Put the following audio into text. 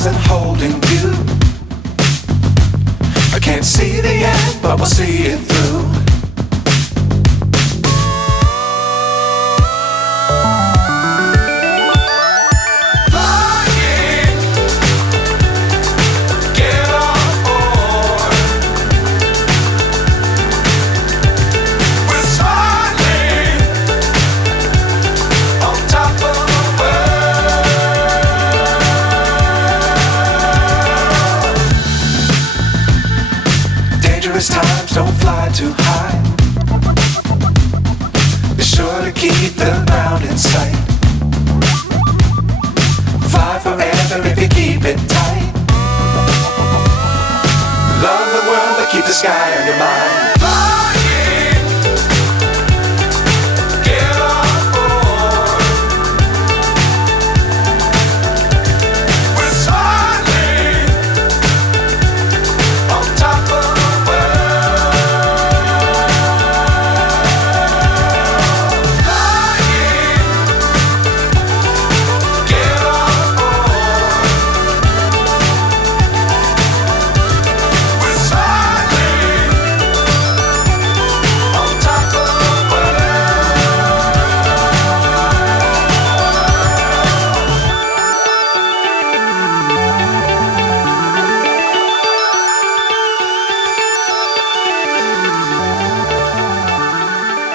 stars and holding you. I can't see the end, but we'll see it through. Times don't fly too high. Be sure to keep the ground in sight. Fly forever if you keep it tight. Love the world but keep the sky on your mind.